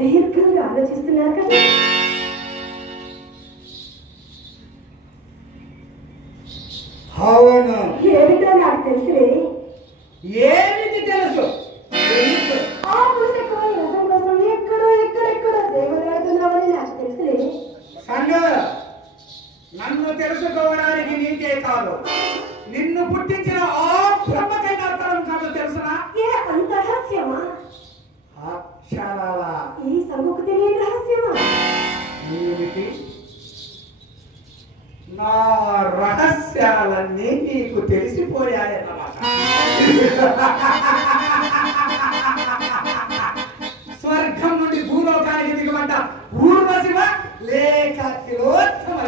దీర్ఘంగా ఆలోచిస్తున్నారు కదా. అవును, ఏమిటో నాకు తెలుసులే. ఏమిటి తెలుసు? ఆ పూసకు రసం కోసం ఎక్కడెక్కడో దేవులాడుతున్నామని నాకు తెలుసులే. సంగ నన్ను తెలుసుకోవడానికి నీకే కాదు, నిన్ను పుట్టించిన ఆ బ్రహ్మకైనా అర్థం కాదు తెలుసునా? ఏ అంత రహస్యమా? అక్షరాలా ఈ సభకు తెలియని రహస్యమా? ఏమిటి? నా రహస్యాలన్నీ నీకు తెలిసిపోయాయన్నమాట. స్వర్గం నుండి భూలోకానికి దిగమంట ఊర్వశివ లేక తిలోత్తమ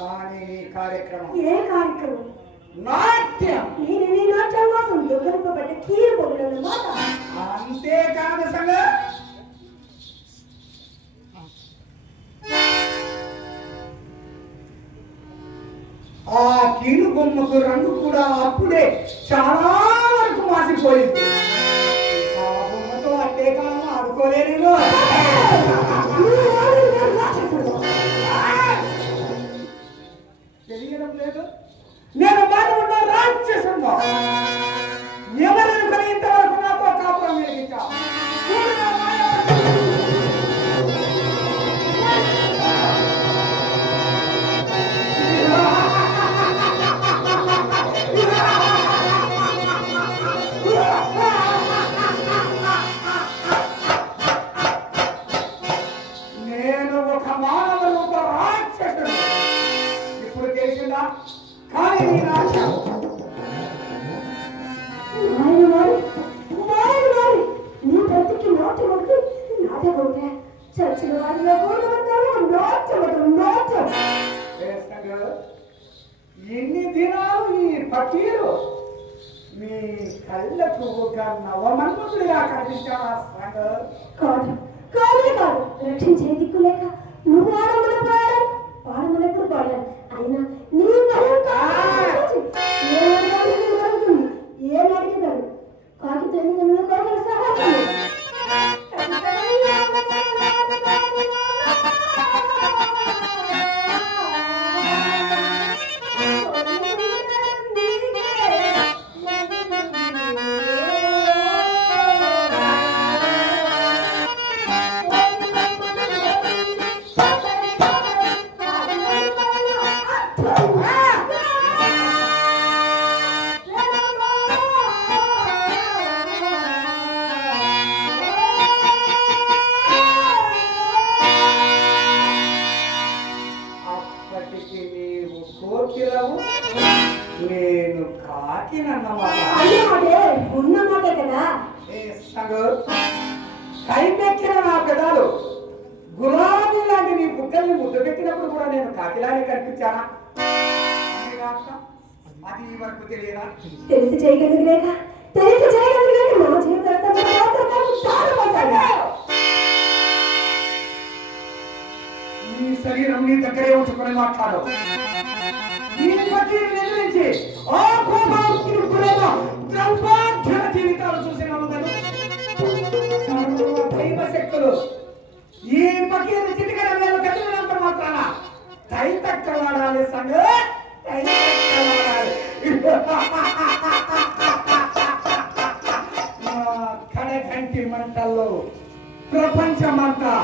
కానీ నీ కార్యక్రమం ఏ కార్యక్రమం? నాట్యం. నేను నీ నాట్యం కోసం దుఃఖపడ్డ కీరు పొగలన్నమాట. అంతేకాదు సంగ, ఆ కీలు బొమ్మకు రంగు కూడా అప్పుడే చాలా వరకు మాసిపోయింది. కళ్ళకు ఒక నవమన్మకుడిగా కనిపించావా సంగ? కాదు కాదే కాదు, రక్షించే దిక్కు లేక నువ్వు ఆడమని పాడాలి, పాడమన్నప్పుడు పాడాలి. అయినా నీ ఏం అడిగేదాన్ని కాకి తెలియదు కాకి సహాయం నేను కాకినన్నమాట. ఉన్నమాటే కదా. కైపెక్కిన నా పెదాలు గులాబీ లాంటి నీ బుగ్గల్ని ముద్దు పెట్టినప్పుడు కూడా నేను కాకిలానే కనిపించానా? అది ఈ వరకు తెలియదా? తెలిసి చేయగలిగి లేక తెలిసి చేయగలిగి లేక నా జీవితం నీ శరీరం నీ దగ్గరే ఉంచుకొని మాట్లాడు. ఆ కోపాసుని ప్రేమ ద్రౌపద్యుల జీవితాలు చూసిన దైవ శక్తులు ఈ పకీరు చిటికల మీద కదిలినంత మాత్రాన తైతక్కలాడాలి సంగ కడగంటి మంటల్లో ప్రపంచమంతా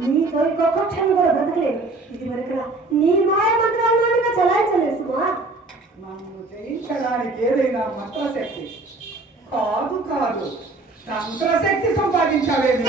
నీతో ఇంకొక క్షణం కూడా బ్రతకలేదు. ఇది వరకు నీ మాయ మంత్రాలను చలాయించలేదు. నన్ను జయించడానికి ఏదైనా మంత్రశక్తి కాదు కాదు తంత్రశక్తి సంపాదించావేమి?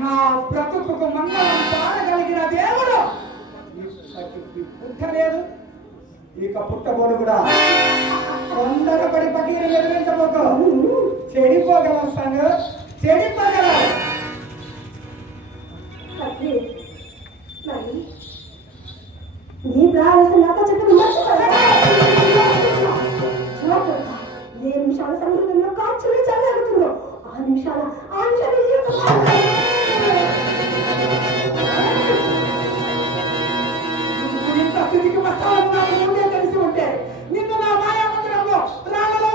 నా బ్రతుకు మంగళం పాడగలిగిన దేవుడు ఇప్పటికి పుట్టలేదు, ఇక పుట్టబోడు కూడా. తొందరపడి పకీరు ఎదిరించబోతూ చెడిపోగలం సంగ చెడిపోగలం. నీ ప్రాణం నాతో చెప్పి ఏ నిమిషాల సందర్భంలో కాచులు చల్లగుతుందో ఆ నిమిషాల ఇంత స్థితికి వస్తావని నాకు ముందే తెలిసి ఉంటే నిన్ను నా మాయామందిరంలో రాళ్ళలో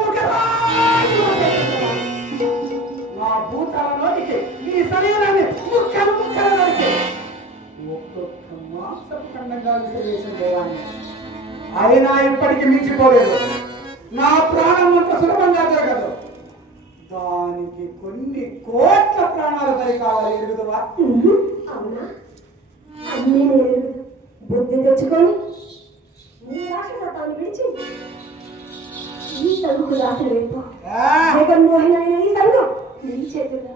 నా భూతాల నోటికి నీ శరీరాన్ని ముక్కలు ముక్కల నరికి ఒక్కొక్క మాంసపు ఖండంగా విసిరేసిన దేవాన్ని అయినా ఇప్పటికీ మించిపోలేదు. నా ప్రాణం అంత సులభంగా జరగదు, దానికి కొన్ని కోట్ల ప్రాణాలు పని కావాలి. ఎరుగుదవా? అవునా? అన్నీ బుద్ధి తెచ్చుకొని నీ రాక్షసత్వాన్ని విడిచి ఈ సంఘకు దాఖలు వెళ్ళిపో. జగన్మోహన్ అయిన ఈ సంఘం నీ చేతుల్లో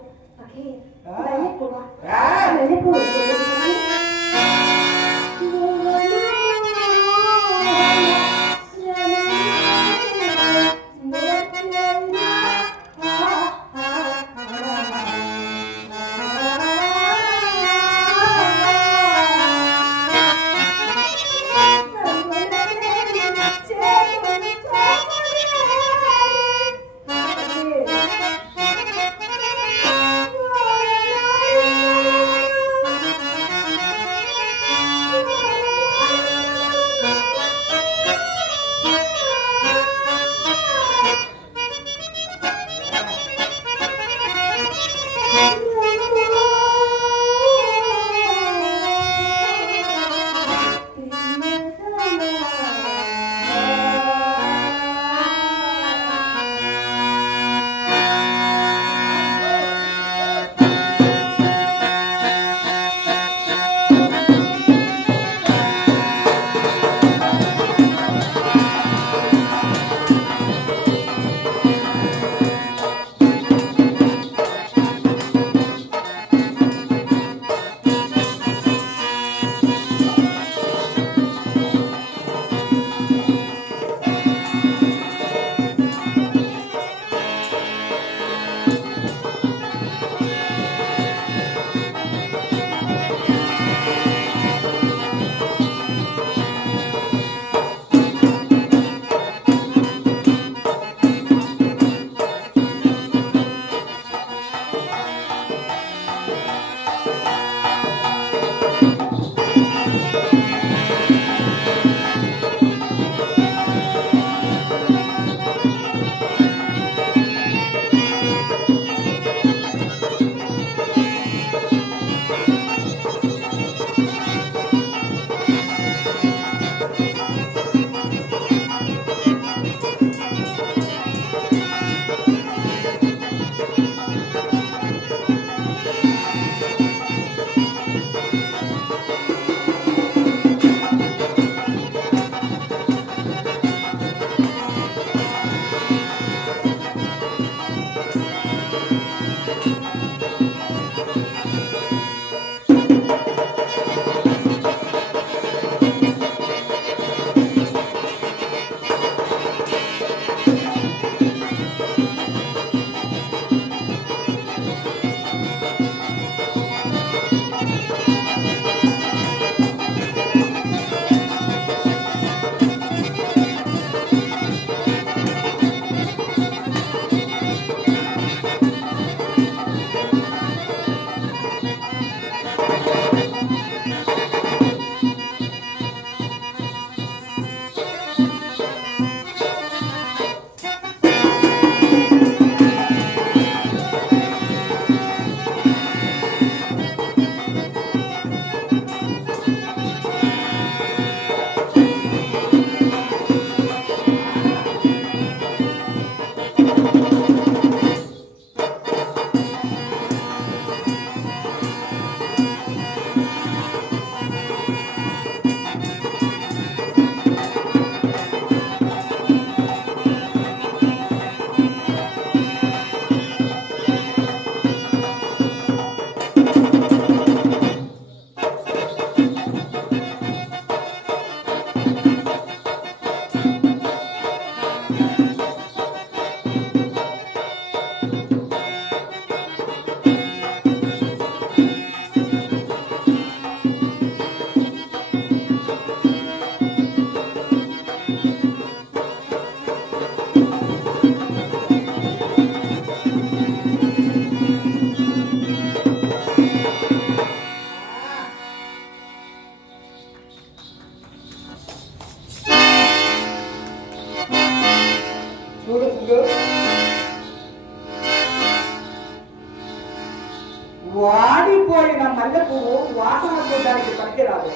వాడిపోయిన మల్లెపు వాసన చూడడానికి పనికిరాదు.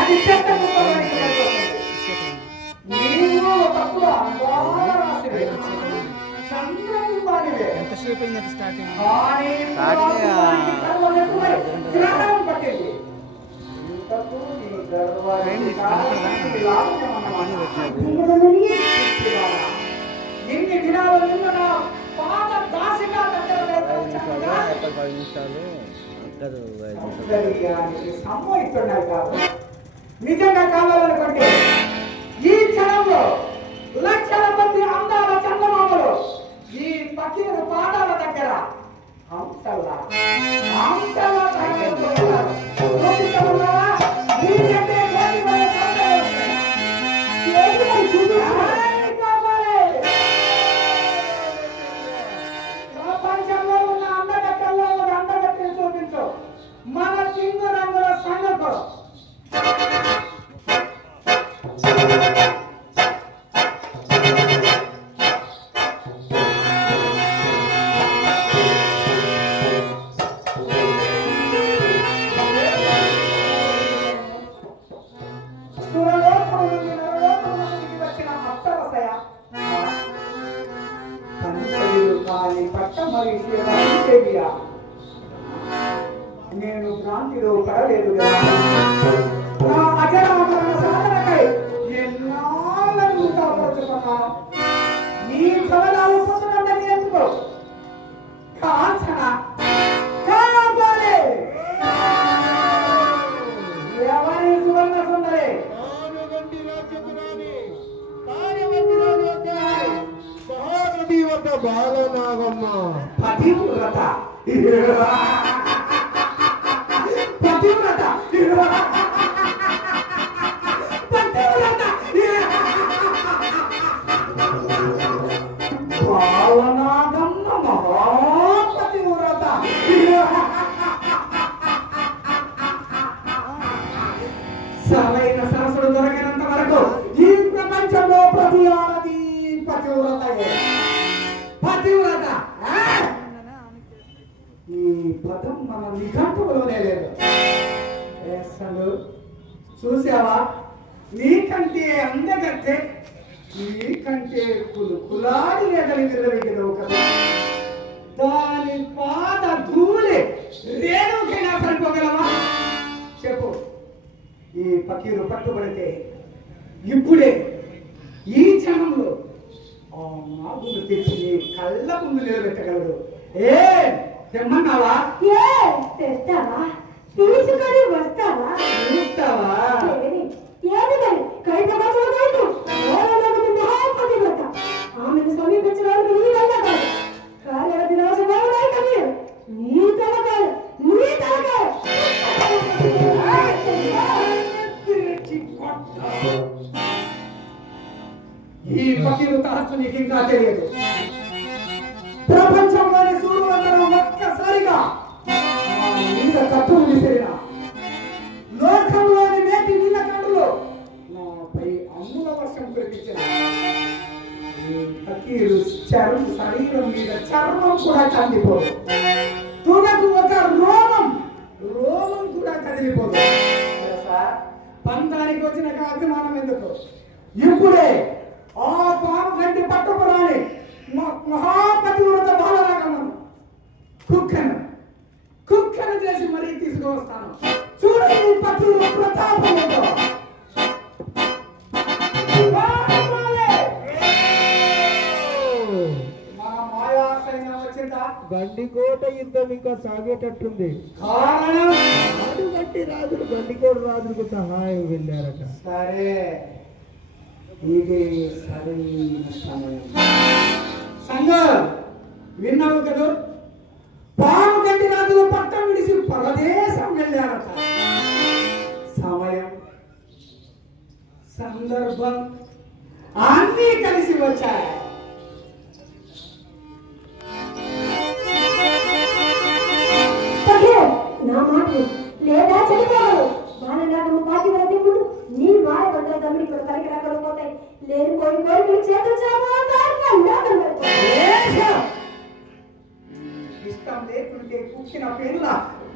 అది చెత్త కుప్పడానికి నీవు ఒకప్పుడు ఎన్ని దినాలు నిన్న పాత దాసిగా సంభవిస్తున్నాయి కాదు. నిజంగా కావాలనుకుంటే ఈ క్షణంలో లక్షల మంది అందాల చందమామలు ఈ పకీరు పాదాల దగ్గర హంసల్లా ప్రపంచంలో ఉన్న అందగత్తెల్లో ఒక అందగత్తెను చూపించు. మన సింగు రంగుల సంగకు నేను భ్రాంతిలో పడలేదు. నా అజరామరణ సాధనకై ఎన్నాళ్ళను కాపాడుతున్నాను. నీ ఫలాలు పొందడం ఎందుకో కాంచన కాపాడే ఎవరి సువర్ణ సుందరే బాలనాగమ్మ పతివ్రత బాలనాగమ్మ మహాపతివ్రత సరైన సరస్సులు దొరికినంత వరకు ఈ ప్రపంచంలో ప్రతి ఆడది పతివ్రత. ఈ పదం మన నిఘంటువులోనే లేదు. అసలు చూసావా, నీకంటే అందగత్తే నీకంటే కులాడి ఎగలిగిరవిగిరవు కదా. దాని పాద ధూళి రేణుకైనా సరిపోగలవా చెప్పు. ఈ పకీరు పట్టుబడితే ఇప్పుడే ఈ క్షణంలో ఆ నాగులు తెచ్చి కళ్ళ ముందు నిలబెట్టగలడు. ఏ తెమ్మన్నావా? ఏ తెస్తావా? తీసుకొని వస్తావా? చూస్తావా? ఏది మరి కైపగలదు మహాపతివ్రత. ఆమెను సమీపించడానికి నీ వల్ల కాదు. కార్యవతి రాజబాబురాయి కవి నీ తలకాయ ఈ పకీరు తహత్తు నీకు ఇంకా తెలియదు. ప్రపంచంలోని సూర్యులందరూ ఒక్కసారిగా నీళ్ళ తత్వం విసిరిన లోకంలోని నేటి నీళ్ళ కండులో నాపై అమ్ముల వర్షం కురిపించిన ఈ పకీరు శరీరం మీద చర్మం కూడా కందిపోదు. తునకు ఒక రోమం కూడా కదిలిపోదు. పంతానికి వచ్చిన అభిమానం ఎందుకు? ఇప్పుడే ఆ పాము గంటి పట్టుకురాని మహాపతివ్రత బాలనాగమ్మను కుక్కను చేసి మరీ తీసుకువస్తాను. చూడండి పతివ్రత ప్రతాపం ఏంటో. మన మాయా సైన్యం వచ్చిందా? గండికోట యుద్ధం ఇంకా సాగేటట్టుంది. కారణం అడుగంటి రాజులు గండికోట రాజులకు సహాయం వెళ్ళారట. సరే, ఇది సరైన సమయం. సంగం విన్నావు కదా, పాము గంటి రాజులు పట్టం విడిసి పరదేశం వెళ్ళారట. సమయం సందర్భం అన్నీ కలిసి వచ్చాయి. నా మాట లేదా చనిపోగలవు. బాలనాగమ్మ పాటి వరది ముందు నీ మాయ వందల తమ్ముడి ఇప్పుడు పలికి రాకపోతాయి. లేనిపోయి కోరికలు చేతులు ఇష్టం లేకుంటే కుక్కిన పిల్ల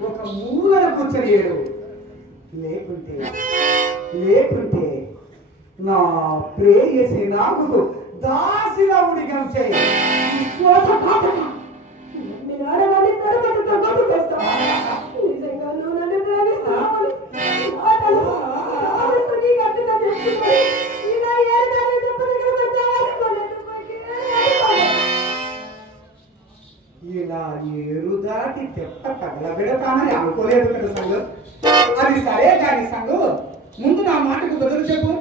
ఒక మూలన కూర్చొనియడు. లేకుంటే నా ప్రేయసి నాకు దాసిగా ఉడిగం చేయి. ఆడవాళ్ళని తరబట్టుతో గొప్ప చేస్తావా? నిజంగా నువ్వు నన్ను ప్రేమిస్తావు. ఇలా ఏరు దాటి తెప్ప తగలబెడతానని అనుకోలేదు కదా సంగు. అది సరే కానీ సంగు, ముందు నా మాటకు బదులు చెప్పు.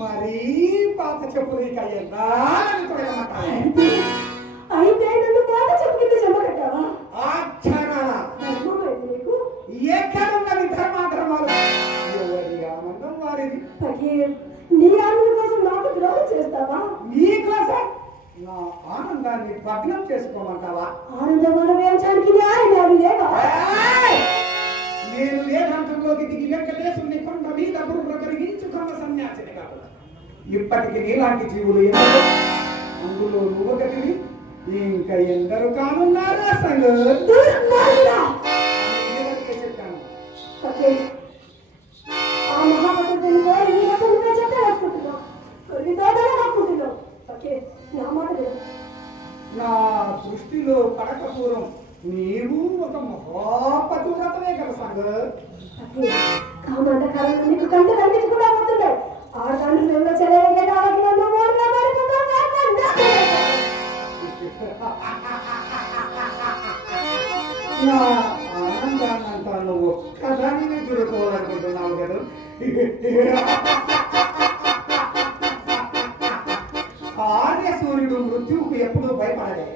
మరీ పాత చెప్పులు అయితే నన్ను పాత చెప్పు కింద చెమ్మకట్టావా? ఎక్కడున్నది ధర్మాధర్మాలు? ఎవరి ఆనందం వారిది. నీ ఆనందం కోసం నాకు ద్రోహం చేస్తావా? నీకోసం నా ఆనందాన్ని భగ్నం చేసుకోమంటావా? ఆనందం అనుభవించడానికి న్యాయం లేదా? నేను వేదాంతంలోకి దిగి వెంకటేశ్వరుని కొండ మీద బుర్ర కలిగించుకున్న సన్యాసిని కాదు. ఇప్పటికి నీలాంటి జీవులు ఎందరో, అందులో నువ్వు గతివి, ఇంకా ఎందరు కానున్నారా సంగ? చెప్పాను. ఆ మహాపతుని కోరి నీ రథం మీద చెత్త వేసుకుంటున్నావు. కొన్ని తోటలు కప్పుకుంటున్నావు. ఓకే, నా మాట లేదు. నా దృష్టిలో పడకపూర్వం నీవు ఒక మహాపతువ్రతమే కదా సంగ. కామంతకాలంలో నీకు కంటి కనిపించకుండా పోతున్నాయి. ఆడదాన్ని మేము చెల్లెలే కాబట్టి నన్ను మూడుగా మారిపోతావు. నా ఆనందాన్నంతా నువ్వు ఒక్కదానిని చూడుకోవాలనుకుంటున్నావు కదా. ఆర్యసూర్యుడు మృత్యువుకు ఎప్పుడూ భయపడలే.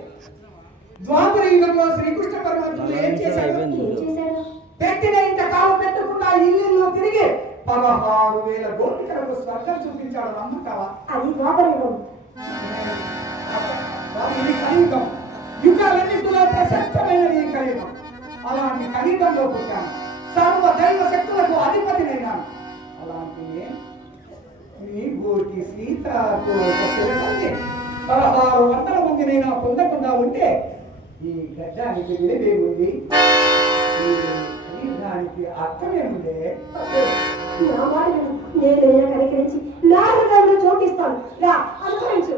ద్వాపర యుగంలో శ్రీకృష్ణ పరమాత్ముడు ఏం చేశాడు? పెట్టిన ఇంతకాలం పెట్టకుండా ఇల్లు తిరిగి 16,000 గోపికలకు స్వర్గం చూపించాడు. నమ్ముతావా? అది ద్వాపర యుగం. ఇది కలియుగం. యుగాలన్నింటిలో ప్రశస్తమైనది ఈ కలియుగం. అలాంటి కలియుగంలో పుట్టాను. సర్వ దైవ శక్తులకు అధిపతినైనాను. అలాంటి నీ బోటి సీతకు 1600 మందినైనా పొందకుండా ఉంటే ఈ గడ్డానికి విలువేముంది? ఈ కలియుగానికి అర్థమేముందే? నా మాట నేను కనికరించి నా హృదయంలో చోటిస్తాను. రా, అనుభవించు.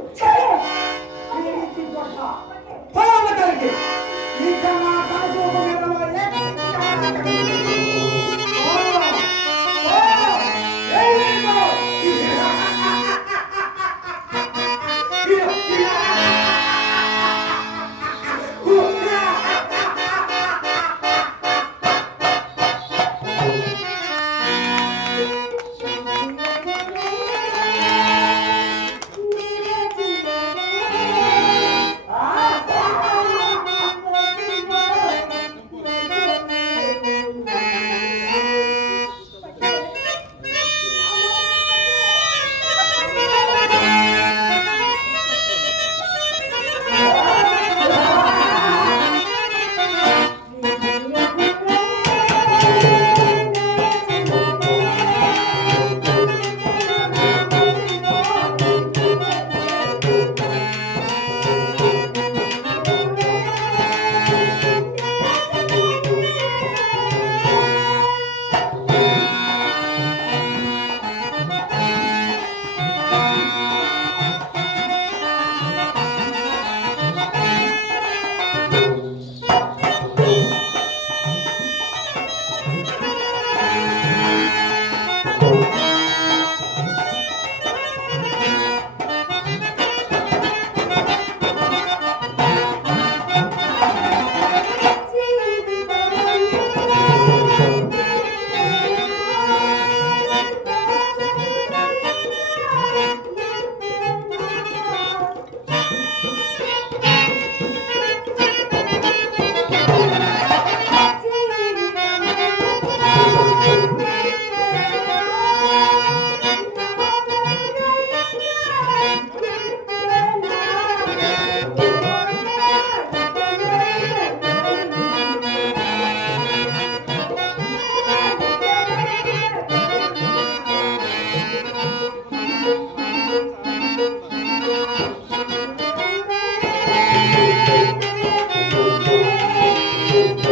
నీ